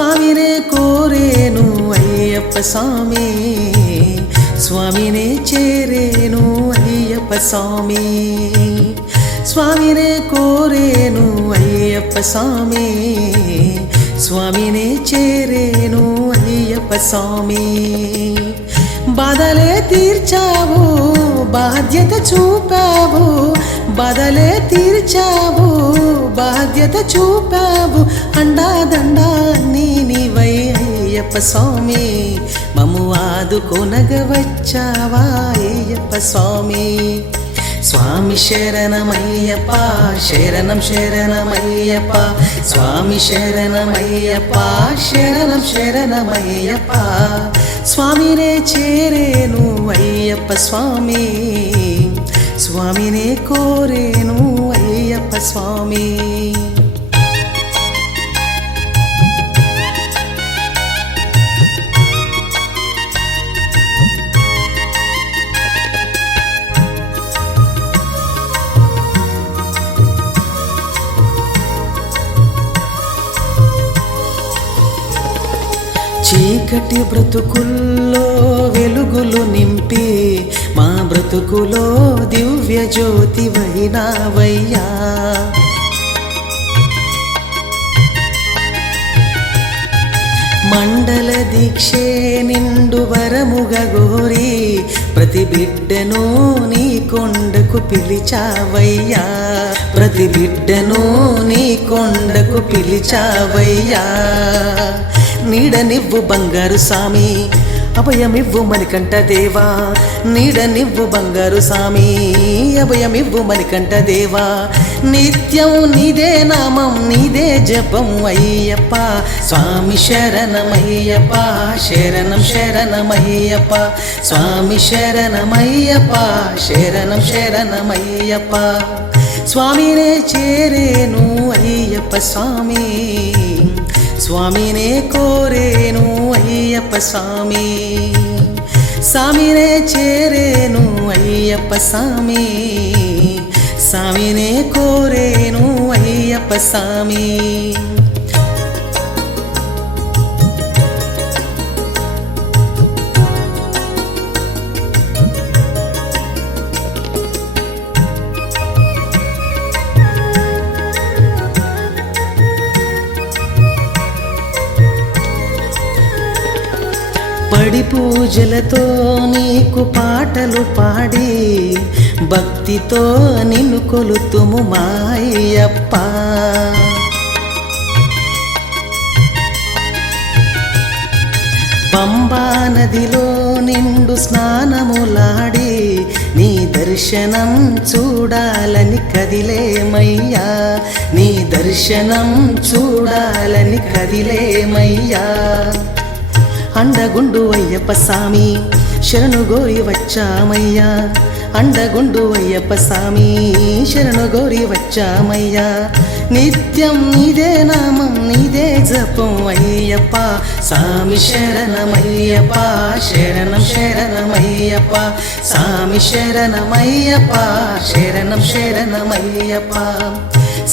స్వామినే కోరేను అయ్యప్ప స్వామి, స్వామినే చేరేను అయ్యప్ప స్వామి. స్వామినే కోరేను అయ్యప్ప స్వామి, స్వామినే చేరేను అయ్యప్ప స్వామి. బాధలే తీర్చావు బాధ్యత చూపావు, బాధలే తీర్చావు బాధ్యత చూపావు. అండాదండా నీవై అయ్యప్ప స్వామి, మమ్ము ఆదుకొనగ వచ్చావా అయ్యప్ప స్వామి. స్వామి శరణమయ్యప్ప, శరణం శరణమయ్యప్ప, స్వామి శరణమయ్యప్ప, శరణం శరణమయ్యప్ప. స్వామినే చేరేను అయ్యప్ప స్వామి, స్వామినే కోరేను అయ్యప్ప స్వామి. చీకటి బ్రతుకుల్లో వెలుగులు నింపి మా బ్రతుకులో దివ్య జ్యోతి వైనావయ్యా. మండల దీక్షే నిండు వరముగా గోరి ప్రతి బిడ్డను నీ కొండకు పిలిచావయ్యా, ప్రతి బిడ్డను నీ కొండకు పిలిచావయ్యా. నీడనివ్వు బంగారు సామి, అభయమివ్వు మణికంఠ దేవా. నీడనివ్వు బంగారు సామి, అభయమివ్వు మణికంఠ దేవా. నిత్యం నీదే నామం నీదే జపం అయ్యప్ప స్వామి. శరణమయ్యప్ప, శరణం శరణమయ్యప్ప, స్వామి శరణమయ్యప్ప, శరణం శరణమయ్యప్ప. స్వామినే చేరేను అయ్యప్ప స్వామి, స్వామినే కోరేను అయ్యప్ప స్వామి. స్వామినే చేరేను అయ్యప్ప స్వామి, స్వామినే కోరేను అయ్యప్ప స్వామి. పడి పూజలతో నీకు పాటలు పాడి భక్తితో నిన్ను కొలుతుము మాయప్ప. పంబా నదిలో నిండు స్నానములాడి నీ దర్శనం చూడాలని కదిలేమయ్యా, నీ దర్శనం చూడాలని కదిలేమయ్యా. అండగుండు అయ్యప్ప స్వామి, శరణు గోరి వచ్చామయ్యా. అండగుండు అయ్యప్ప స్వామి, శరణు గోరి వచ్చామయ్యా. నిత్యం నీదే నామం నీదే జపం అయ్యప్ప స్వామి. శరణమయ్యప్ప, శరణం శరణమయ్యప్ప, స్వామి శరణమయ్యప్ప, శరణం శరణమయ్యప్ప.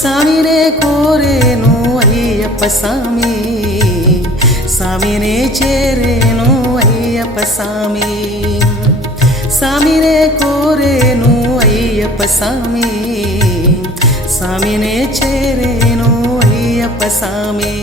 స్వామినే కోరేను అయ్యప్ప స్వామి, స్వామినే చేరేను అయ్యప్ప స్వామి. స్వామినే కోరేను అయ్యప్ప స్వామి, స్వామినే చేరేను అయ్యప్ప స్వామి.